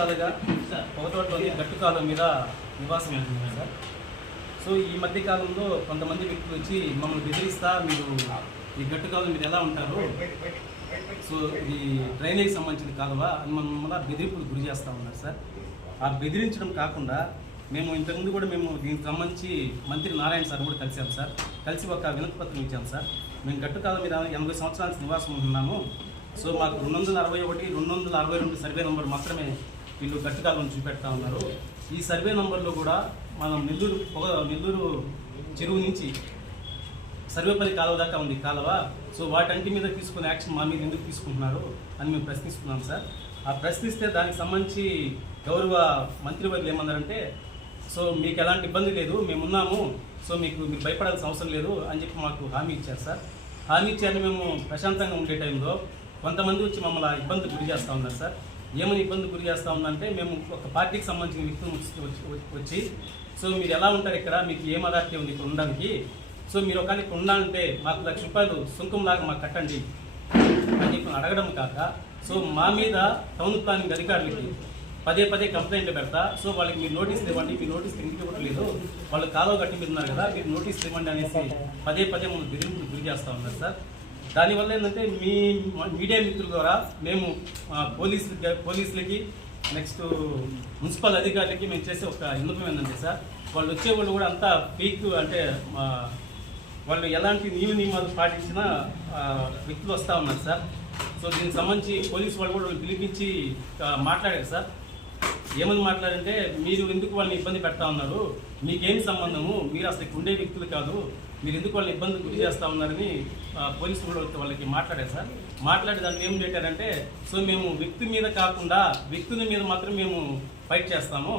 సంవత్సరాలుగా పొగతోటలోని గట్టుకాలం మీద నివాసం ఉంటున్నాను సార్. సో ఈ మధ్య కాలంలో కొంతమంది వ్యక్తులు వచ్చి మమ్మల్ని బెదిరిస్తా మీరు ఈ గట్టుకాలం మీరు ఎలా ఉంటారు? సో ఈ డ్రైనేజ్ సంబంధించిన కాలువ అని మమ్మల్ని బెదిరింపులు గురి చేస్తూ ఉన్నారు సార్. ఆ బెదిరించడం కాకుండా మేము ఇంతకుముందు కూడా మేము దీనికి సంబంధించి మంత్రి నారాయణ సార్ కూడా కలిసాం సార్. కలిసి ఒక వినతి పత్రం ఇచ్చాం సార్. మేము గట్టుకాలం మీద ఎనభై సంవత్సరాల నివాసం ఉంటున్నాము. సో మాకు రెండు వందల అరవై ఒకటి రెండు వందల అరవై రెండు సర్వే నెంబర్ మాత్రమే వీళ్ళు గట్టిగా చూపెడతా ఉన్నారు. ఈ సర్వే నెంబర్లో కూడా మనం నెల్లూరు పొగ నెల్లూరు చెరువు నుంచి సర్వేపల్లి కాలువ దాకా ఉంది కాలువ. సో వాటంటి మీద తీసుకునే యాక్షన్ మా మీద ఎందుకు తీసుకుంటున్నారు అని మేము ప్రశ్నిస్తున్నాం సార్. ఆ ప్రశ్నిస్తే దానికి సంబంధించి గౌరవ మంత్రివర్యులు ఏమన్నారంటే సో మీకు ఎలాంటి ఇబ్బంది లేదు మేమున్నాము సో మీకు మీరు భయపడాల్సిన అవసరం లేదు అని చెప్పి మాకు హామీ ఇచ్చారు సార్. హామీ ఇచ్చారని మేము ప్రశాంతంగా ఉండే టైంలో కొంతమంది వచ్చి మమ్మల్ని ఇబ్బంది గురి చేస్తూ ఉన్నారు సార్. ఏమని ఇబ్బంది గురి చేస్తా ఉందంటే మేము ఒక పార్టీకి సంబంధించిన వ్యక్తులు వచ్చి- సో మీరు ఎలా ఉంటారు ఇక్కడ? మీకు ఏం అదార్థం ఉంది ఇక్కడ ఉండడానికి? సో మీరు ఒకవేళ ఇక్కడ ఉండాలంటే మాకు లక్ష రూపాయలు సుంకం లాగా మాకు కట్టండి అని చెప్పి అడగడం కాక సో మా మీద టౌన్ ప్లానింగ్ అధికారులకి పదే పదే కంప్లైంట్ పెడతా సో వాళ్ళకి మీరు నోటీస్ ఇవ్వండి మీరు నోటీస్ ఎందుకు ఇవ్వట్లేదు వాళ్ళు కాలువ కట్టి మీరు ఉన్నారు కదా మీరు నోటీస్ ఇవ్వండి అనేసి పదే పదే మమ్మల్ని బెదిరింపులు గురి చేస్తూ ఉన్నారు సార్. దానివల్ల ఏంటంటే మీ మీడియా మిత్రుల ద్వారా మేము పోలీస్ పోలీసులకి నెక్స్ట్ మున్సిపల్ అధికారులకి మేము చేసే ఒక విన్నపం ఏంటంటే సార్ వాళ్ళు వచ్చే వాళ్ళు కూడా అంతా పీక్ అంటే వాళ్ళు ఎలాంటి నియమ నియమాలు పాటించినా వ్యక్తులు వస్తూ ఉన్నారు సార్. సో దీనికి సంబంధించి పోలీసు వాళ్ళు కూడా పిలిపించి మాట్లాడారు సార్. ఏమని మాట్లాడంటే మీరు ఎందుకు వాళ్ళని ఇబ్బంది పెడతా ఉన్నారు? మీకేం సంబంధము? మీరు అసలు ఉండే వ్యక్తులు కాదు. మీరు ఎందుకు వాళ్ళని ఇబ్బందికి గురి చేస్తా ఉన్నారని పోలీసు పోలీసులు కూడా వాళ్ళకి మాట్లాడారు సార్. మాట్లాడి దాన్ని ఏం పెట్టారంటే సో మేము వ్యక్తి మీద కాకుండా వ్యక్తుల మీద మాత్రం మేము ఫైట్ చేస్తాము.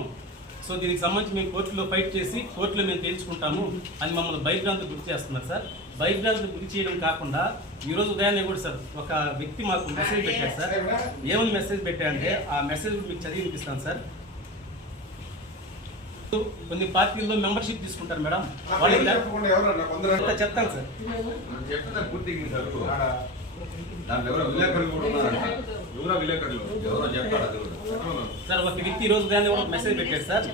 సో దీనికి సంబంధించి మేము కోర్టులో ఫైట్ చేసి కోర్టులో మేము తేల్చుకుంటాము అని మమ్మల్ని భయభ్రాంతి గురి చేస్తున్నారు సార్. భయభ్రాంతి గురి చేయడం కాకుండా ఈరోజు ఉదయాన్నే కూడా సార్ ఒక వ్యక్తి మాకు మెసేజ్ పెట్టాడు సార్. ఏమని మెసేజ్ పెట్టారంటే ఆ మెసేజ్ మీకు చదివి వినిపిస్తాను సార్. కొన్ని పార్టీల్లో మెంబర్షిప్ తీసుకుంటారు మేడం. చెప్తాను సార్. సార్. ఒక వ్యక్తి ఈ రోజు మెసేజ్ పెట్టాడు సార్.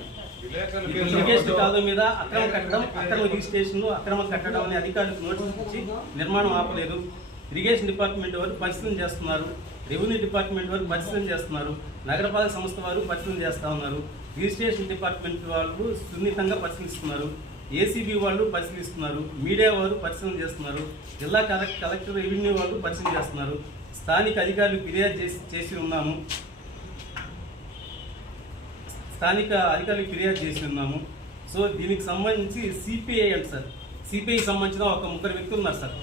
మీద అక్రమ కట్టడం అక్రమ రిజిస్ట్రేషన్ అక్రమ కట్టడం అనే అధికారులకు నోటీస్ ఇచ్చి నిర్మాణం ఆపలేదు. ఇరిగేషన్ డిపార్ట్మెంట్ వారు పరిశీలన చేస్తున్నారు? రెవెన్యూ డిపార్ట్మెంట్ వారు పరిశీలన చేస్తున్నారు. నగరపాలక సంస్థ వారు పరిశీలన చేస్తా ఉన్నారు. రిజిస్ట్రేషన్ డిపార్ట్మెంట్ వాళ్ళు సున్నితంగా పరిశీలిస్తున్నారు. ఏసీబీ వాళ్ళు పరిశీలిస్తున్నారు. మీడియా వారు పరిశీలన చేస్తున్నారు. జిల్లా కలెక్టర్ కలెక్టర్ రెవెన్యూ వాళ్ళు పరిశీలన చేస్తున్నారు. స్థానిక అధికారులు ఫిర్యాదు చేసి చేసి ఉన్నాము. స్థానిక అధికారులకు ఫిర్యాదు చేసి ఉన్నాము. సో దీనికి సంబంధించి సిపిఐ అంట సార్. సిపిఐకి సంబంధించిన ఒక ముగ్గురు వ్యక్తులు ఉన్నారు సార్.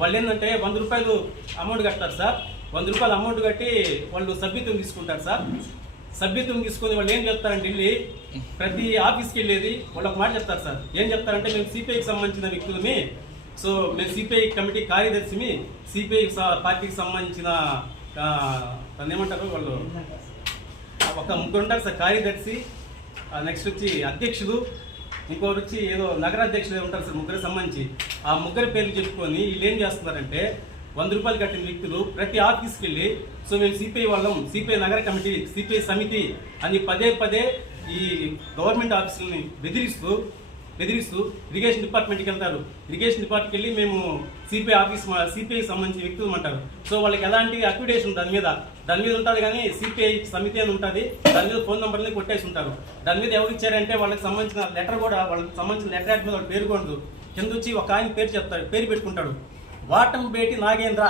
వాళ్ళు ఏంటంటే వంద రూపాయలు అమౌంట్ కట్టారు సార్. వంద రూపాయలు అమౌంట్ కట్టి వాళ్ళు సభ్యత్వం తీసుకుంటారు సార్. సభ్యత్వం తీసుకుని వాళ్ళు ఏం చెప్తారంటే వెళ్ళి ప్రతి ఆఫీస్కి వెళ్ళేది వాళ్ళు ఒక మాట చెప్తారు సార్. ఏం చెప్తారంటే మేము సిపిఐకి సంబంధించిన వ్యక్తులమి. సో మేము సిపిఐ కమిటీ కార్యదర్శిని సిపిఐ పార్టీకి సంబంధించిన ఏమంటారు వాళ్ళు? ఒక ముగ్గురు ఉంటారు సార్ కార్యదర్శి నెక్స్ట్ వచ్చి అధ్యక్షుడు ఇంకొకరు వచ్చి ఏదో నగరాధ్యక్షుడు ఉంటారు సార్ ముగ్గురు సంబంధించి. ఆ ముగ్గురు పేర్లు చెప్పుకొని వీళ్ళు ఏం చేస్తున్నారంటే వంద రూపాయలు కట్టిన వ్యక్తులు ప్రతి ఆఫీస్కి వెళ్ళి సో మేము సిపిఐ వాళ్ళం సిపిఐ నగర కమిటీ సిపిఐ సమితి అని పదే పదే ఈ గవర్నమెంట్ ఆఫీసులని బెదిరిస్తూ బెదిరిస్తూ ఇరిగేషన్ డిపార్ట్మెంట్కి వెళ్తారు. ఇరిగేషన్ డిపార్ట్మెంట్కి వెళ్ళి మేము సిపిఐ ఆఫీస్ మా సిపిఐ సంబంధించిన వ్యక్తులు అంటారు. సో వాళ్ళకి ఎలాంటి అక్విడేషన్ దాని మీద. దాని మీద ఉంటుంది కానీ సిపిఐ సమితి అని ఉంటుంది. దాని మీద ఫోన్ నెంబర్ని కొట్టేసి ఉంటారు. దాని మీద ఎవరు ఇచ్చారంటే వాళ్ళకి సంబంధించిన లెటర్ కూడా వాళ్ళకి సంబంధించిన లెటర్ మీద వాళ్ళు పేరు కింద వచ్చి ఒక ఆయన పేరు చెప్తాడు పేరు పెట్టుకుంటాడు. వాటంబేటి నాగేంద్ర.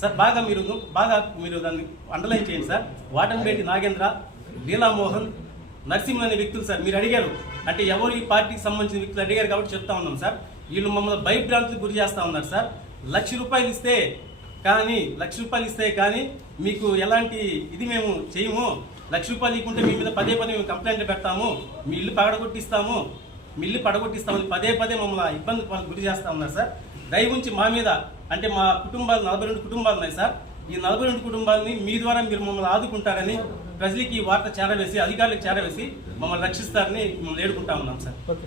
సార్ బాగా మీరు బాగా మీరు దాన్ని అండర్లైన్ చేయండి సార్. వాటంబేటి నాగేంద్ర లీలామోహన్ నరసింహన్ అనే వ్యక్తులు సార్ మీరు అడిగారు. అంటే ఎవరు ఈ పార్టీకి సంబంధించిన వ్యక్తులు అడిగారు కాబట్టి చెప్తా ఉన్నాం సార్. వీళ్ళు మమ్మల్ని భయభ్రాంతికి గురి చేస్తా ఉన్నారు సార్. లక్ష రూపాయలు ఇస్తే కానీ లక్ష రూపాయలు ఇస్తే కానీ మీకు ఎలాంటి ఇది మేము చేయము. లక్ష రూపాయలు ఇవ్వకుంటే మీ మీద పదే పదే మేము కంప్లైంట్లు పెడతాము. మీ ఇల్లు పగడగొట్టిస్తాము. మీ ఇల్లు పడగొట్టిస్తామని పదే పదే మమ్మల్ని ఇబ్బంది గురి చేస్తా ఉన్నారు సార్. దయ ఉంచి మా మీద అంటే మా కుటుంబాలు నలభై రెండు కుటుంబాలు ఉన్నాయి సార్. ఈ నలభై రెండు కుటుంబాలని మీ ద్వారా మీరు మమ్మల్ని ఆదుకుంటారని ప్రజలకి ఈ వార్త చేరవేసి అధికారులకు చేరవేసి మమ్మల్ని రక్షిస్తారని మిమ్మల్ని వేడుకుంటా ఉన్నాం సార్. ఓకే.